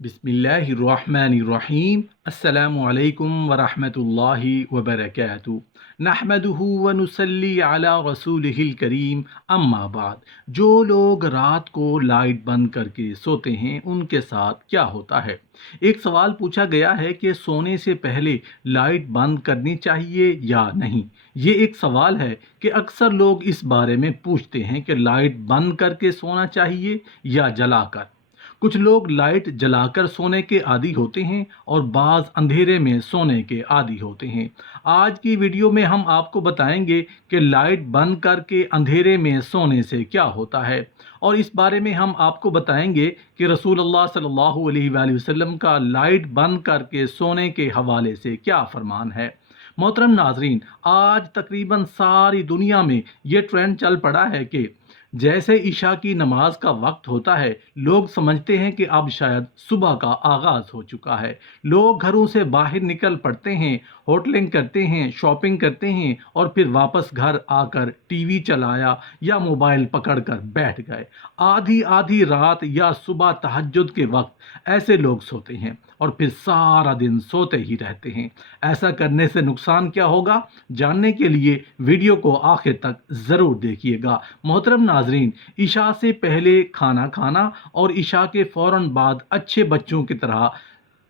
बिस्मिल्लाहिर्रहमानिर्रहीम अस्सलामु अलैकुम वरहमतुल्लाहि वबरकातुहू नहमदुहु व नुसल्ली अला रसूलिहिल करीम अम्मा बाद। जो लोग रात को लाइट बंद करके सोते हैं उनके साथ क्या होता है। एक सवाल पूछा गया है कि सोने से पहले लाइट बंद करनी चाहिए या नहीं। ये एक सवाल है कि अक्सर लोग इस बारे में पूछते हैं कि लाइट बंद करके सोना चाहिए या जलाकर। कुछ लोग लाइट जलाकर सोने के आदी होते हैं और बाज़ अंधेरे में सोने के आदी होते हैं। आज की वीडियो में हम आपको बताएंगे कि लाइट बंद करके अंधेरे में सोने से क्या होता है, और इस बारे में हम आपको बताएंगे कि रसूलुल्लाह सल्लल्लाहु अलैहि वसल्लम का लाइट बंद करके सोने के हवाले से क्या फरमान है। मोहतरम नाजरीन, आज तकरीबन सारी दुनिया में ये ट्रेंड चल पड़ा है कि जैसे ईशा की नमाज का वक्त होता है, लोग समझते हैं कि अब शायद सुबह का आगाज़ हो चुका है। लोग घरों से बाहर निकल पड़ते हैं, होटलिंग करते हैं, शॉपिंग करते हैं और फिर वापस घर आकर टीवी चलाया या मोबाइल पकड़कर बैठ गए। आधी आधी रात या सुबह तहज्जुद के वक्त ऐसे लोग सोते हैं और फिर सारा दिन सोते ही रहते हैं। ऐसा करने से नुकसान क्या होगा, जानने के लिए वीडियो को आखिर तक ज़रूर देखिएगा। मोहतरम नाजरीन, इशा से पहले खाना खाना और इशा के फ़ौरन बाद अच्छे बच्चों की तरह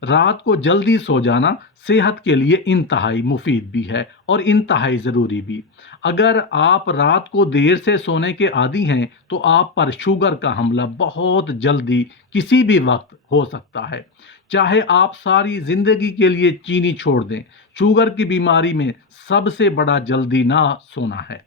रात को जल्दी सो जाना सेहत के लिए इंतहाई मुफीद भी है और इंतहाई ज़रूरी भी। अगर आप रात को देर से सोने के आदी हैं तो आप पर शुगर का हमला बहुत जल्दी किसी भी वक्त हो सकता है। चाहे आप सारी ज़िंदगी के लिए चीनी छोड़ दें, शुगर की बीमारी में सबसे बड़ा जल्दी ना सोना है।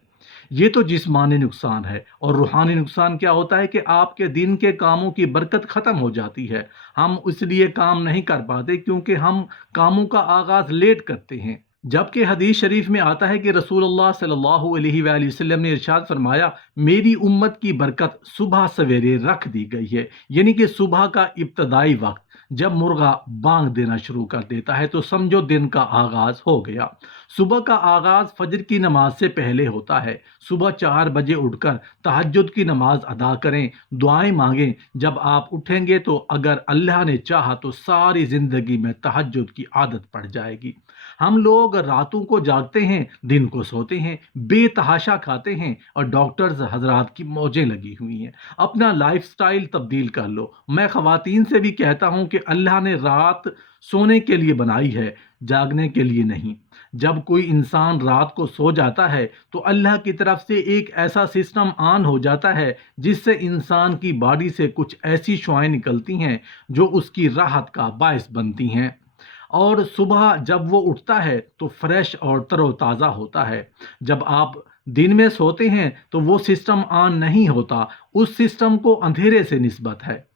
ये तो जिस्मानी नुकसान है, और रूहानी नुकसान क्या होता है कि आपके दिन के कामों की बरकत ख़त्म हो जाती है। हम इसलिए काम नहीं कर पाते क्योंकि हम कामों का आगाज़ लेट करते हैं। जबकि हदीस शरीफ में आता है कि रसूलुल्लाह सल्लल्लाहु अलैहि वसल्लम ने इरशाद फरमाया, मेरी उम्मत की बरकत सुबह सवेरे रख दी गई है। यानी कि सुबह का इब्तदाई वक्त जब मुर्गा बांग देना शुरू कर देता है तो समझो दिन का आगाज हो गया। सुबह का आगाज फजर की नमाज से पहले होता है। सुबह 4 बजे उठकर तहज्जुद की नमाज अदा करें, दुआएं मांगें। जब आप उठेंगे तो अगर अल्लाह ने चाहा तो सारी जिंदगी में तहज्जुद की आदत पड़ जाएगी। हम लोग रातों को जागते हैं, दिन को सोते हैं, बेतहाशा खाते हैं और डॉक्टर्स हजरात की मौजें लगी हुई हैं। अपना लाइफस्टाइल तब्दील कर लो। मैं ख़वातीन से भी कहता हूं कि अल्लाह ने रात सोने के लिए बनाई है, जागने के लिए नहीं। जब कोई इंसान रात को सो जाता है तो अल्लाह की तरफ से एक ऐसा सिस्टम ऑन हो जाता है जिससे इंसान की बॉडी से कुछ ऐसी शुआएं निकलती हैं जो उसकी राहत का बायस बनती हैं, और सुबह जब वो उठता है तो फ्रेश और तरोताज़ा होता है। जब आप दिन में सोते हैं तो वो सिस्टम ऑन नहीं होता। उस सिस्टम को अंधेरे से निस्बत है,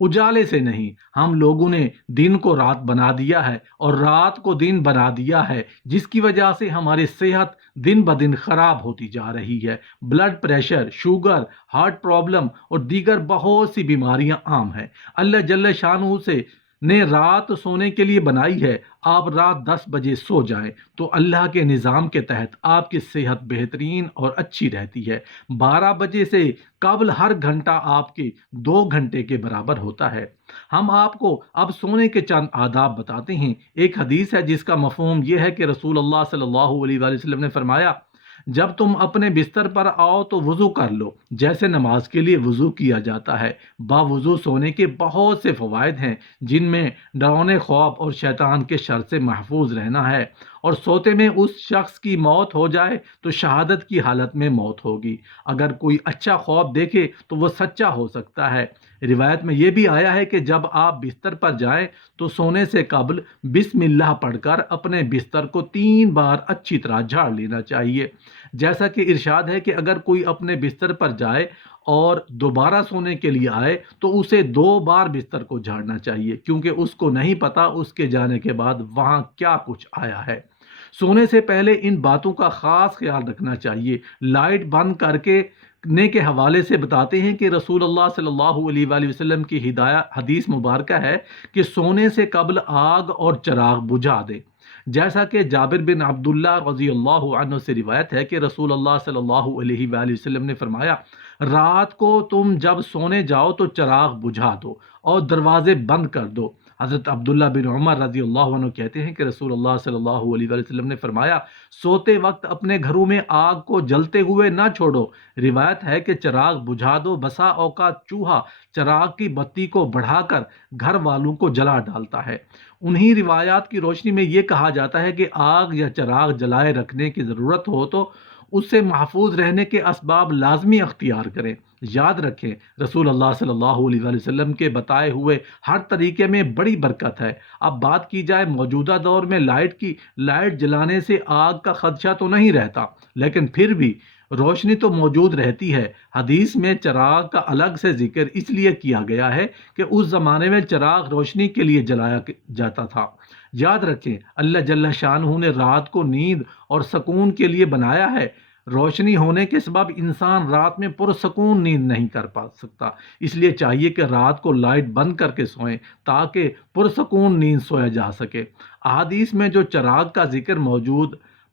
उजाले से नहीं। हम लोगों ने दिन को रात बना दिया है और रात को दिन बना दिया है, जिसकी वजह से हमारी सेहत दिन ब दिन खराब होती जा रही है। Blood pressure, sugar, heart problem और दीगर बहुत सी बीमारियां आम हैं। अल्लाह जल्ल शानहू से ने रात सोने के लिए बनाई है। आप रात 10 बजे सो जाएं तो अल्लाह के निज़ाम के तहत आपकी सेहत बेहतरीन और अच्छी रहती है। 12 बजे से कबल हर घंटा आपके 2 घंटे के बराबर होता है। हम आपको अब सोने के चंद आदाब बताते हैं। एक हदीस है जिसका मफहूम यह है कि रसूलुल्लाह सल्लल्लाहु अलैहि वसल्लम ने फरमाया, जब तुम अपने बिस्तर पर आओ तो वज़ू कर लो जैसे नमाज के लिए वज़ू किया जाता है। बावज़ू सोने के बहुत से फ़वाइद हैं, जिनमें डरावने ख्वाब और शैतान के शर से महफूज रहना है। और सोते में उस शख्स की मौत हो जाए तो शहादत की हालत में मौत होगी। अगर कोई अच्छा ख्वाब देखे तो वह सच्चा हो सकता है। रिवायत में यह भी आया है कि जब आप बिस्तर पर जाएं तो सोने से कबल बिस्मिल्लाह पढ़कर अपने बिस्तर को 3 बार अच्छी तरह झाड़ लेना चाहिए। जैसा कि इरशाद है कि अगर कोई अपने बिस्तर पर जाए और दोबारा सोने के लिए आए तो उसे 2 बार बिस्तर को झाड़ना चाहिए, क्योंकि उसको नहीं पता उसके जाने के बाद वहाँ क्या कुछ आया है। सोने से पहले इन बातों का खास ख्याल रखना चाहिए। लाइट बंद करके ने के हवाले से बताते हैं कि रसूलुल्लाह सल्लल्लाहु अलैहि वसल्लम की हिदायत हदीस मुबारक है कि सोने से कबल आग और चिराग बुझा दे। जैसा कि जाबिर बिन अब्दुल्ला रज़ी अल्लाहु अन्हु से रिवायत है कि रसूलुल्लाह सल्लल्लाहु अलैहि वसल्लम ने फरमाया, رات کو تم جب سونے جاؤ تو چراغ بجھا دو اور دروازے بند کر دو۔ حضرت عبداللہ بن عمر رضی اللہ عنہ کہتے ہیں کہ رسول اللہ صلی اللہ علیہ وآلہ وسلم نے فرمایا، سوتے وقت اپنے گھروں میں آگ کو جلتے ہوئے نہ چھوڑو۔ روایت ہے کہ چراغ بجھا دو، بسا اوقات چوہا چراغ کی بتی کو بڑھا کر گھر والوں کو جلا ڈالتا ہے۔ انہی روایات کی روشنی میں یہ کہا جاتا ہے کہ آگ یا چراغ جلائے رکھنے کی ضرورت ہو تو اس سے محفوظ رہنے کے اسباب لازمی اختیار کریں۔ یاد رکھیں، رسول اللہ صلی اللہ علیہ وآلہ وسلم کے بتائے ہوئے ہر طریقے میں بڑی برکت ہے۔ اب بات کی جائے موجودہ دور میں لائٹ جلانے سے آگ کا خدشہ تو نہیں رہتا، لیکن پھر بھی روشنی تو موجود رہتی ہے۔ حدیث میں چراغ کا الگ سے ذکر اس لیے کیا گیا ہے کہ اس زمانے میں چراغ روشنی کے لیے جلایا جاتا تھا۔ یاد رکھیں، اللہ جل شانہ نے رات کو نیند اور سکون کے لیے بنایا ہے۔ روشنی ہونے کے سبب انسان رات میں پرسکون نیند نہیں کر پا سکتا، اس لیے چاہیے کہ رات کو لائٹ بند کر کے سوئیں تاکہ پرسکون نیند سویا جا سکے۔ احادیث میں جو چراغ کا ذکر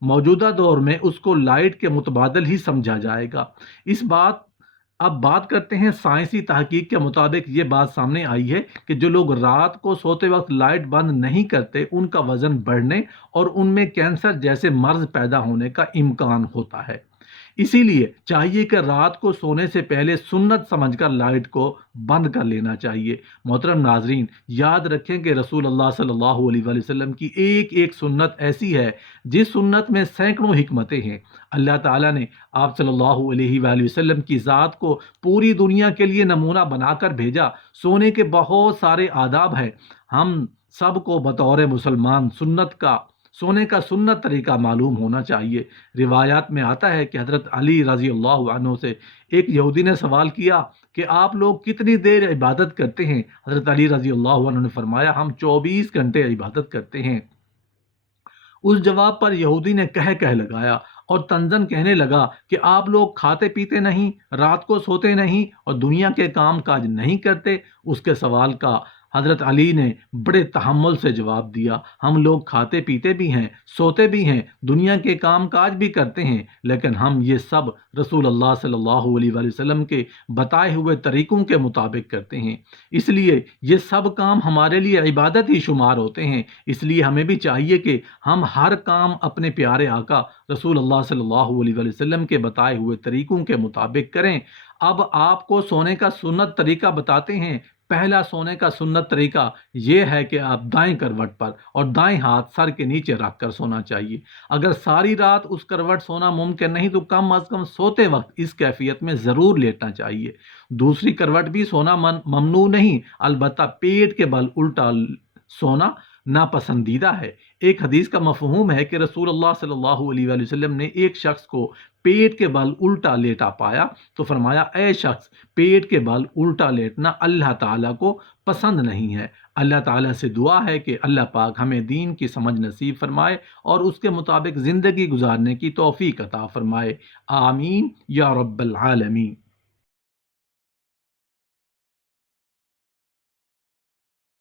موجودہ دور میں اس کو لائٹ کے متبادل ہی سمجھا جائے گا۔ اب بات کرتے ہیں سائنسی تحقیق کے مطابق یہ بات سامنے آئی ہے کہ جو لوگ رات کو سوتے وقت لائٹ بند نہیں کرتے ان کا وزن بڑھنے اور ان میں کینسر جیسے مرض پیدا ہونے کا امکان ہوتا ہے۔ اسی لیے چاہیے کہ رات کو سونے سے پہلے سنت سمجھ کر لائٹ کو بند کر لینا چاہیے۔ محترم ناظرین، یاد رکھیں کہ رسول اللہ صلی اللہ علیہ وآلہ وسلم کی ایک ایک سنت ایسی ہے جس سنت میں سینکڑوں حکمتیں ہیں۔ اللہ تعالیٰ نے آپ صلی اللہ علیہ وآلہ وسلم کی ذات کو پوری دنیا کے لیے نمونہ بنا کر بھیجا۔ سونے کے بہت سارے آداب ہیں، ہم سب کو بطور مسلمان سونے کا سنت طریقہ معلوم ہونا چاہیے۔ روایات میں آتا ہے کہ حضرت علی رضی اللہ عنہ سے ایک یہودی نے سوال کیا کہ آپ لوگ کتنی دیر عبادت کرتے ہیں؟ حضرت علی رضی اللہ عنہ نے فرمایا، ہم 24 گھنٹے عبادت کرتے ہیں۔ اس جواب پر یہودی نے کہہ لگایا اور طنزاً کہنے لگا کہ آپ لوگ کھاتے پیتے نہیں، رات کو سوتے نہیں اور دنیا کے کام کاج نہیں کرتے۔ اس کے سوال کا حضرت علی نے بڑے تحمل سے جواب دیا، ہم لوگ کھاتے پیتے بھی ہیں، سوتے بھی ہیں، دنیا کے کام کاج بھی کرتے ہیں، لیکن ہم یہ سب رسول اللہ صلی اللہ علیہ وآلہ وسلم کے بتائے ہوئے طریقوں کے مطابق کرتے ہیں، اس لیے یہ سب کام ہمارے لیے عبادت ہی شمار ہوتے ہیں۔ اس لیے ہمیں بھی چاہیے کہ ہم ہر کام اپنے پیارے آقا رسول اللہ صلی اللہ علیہ وآلہ وسلم کے بتائے ہوئے طریقوں کے مطابق کریں۔ اب آپ کو سونے کا سنت طریقہ بتاتے ہیں۔ پہلا سونے کا سنت طریقہ یہ ہے کہ آپ دائیں کروٹ پر اور دائیں ہاتھ سر کے نیچے رکھ کر سونا چاہیے۔ اگر ساری رات اس کروٹ سونا ممکن نہیں تو کم از کم سوتے وقت اس کیفیت میں ضرور لیٹنا چاہیے۔ دوسری کروٹ بھی سونا ممنوع نہیں، البتہ پیٹ کے بل الٹا سونا ناپسندیدہ ہے۔ ایک حدیث کا مفہوم ہے کہ رسول اللہ صلی اللہ علیہ وآلہ وسلم نے ایک شخص کو پیٹ کے بل الٹا لیٹا پایا تو فرمایا، اے شخص، پیٹ کے بل الٹا لیٹنا اللہ تعالیٰ کو پسند نہیں ہے۔ اللہ تعالیٰ سے دعا ہے کہ اللہ پاک ہمیں دین کی سمجھ نصیب فرمائے اور اس کے مطابق زندگی گزارنے کی توفیق عطا فرمائے۔ آمین یا رب العالمین۔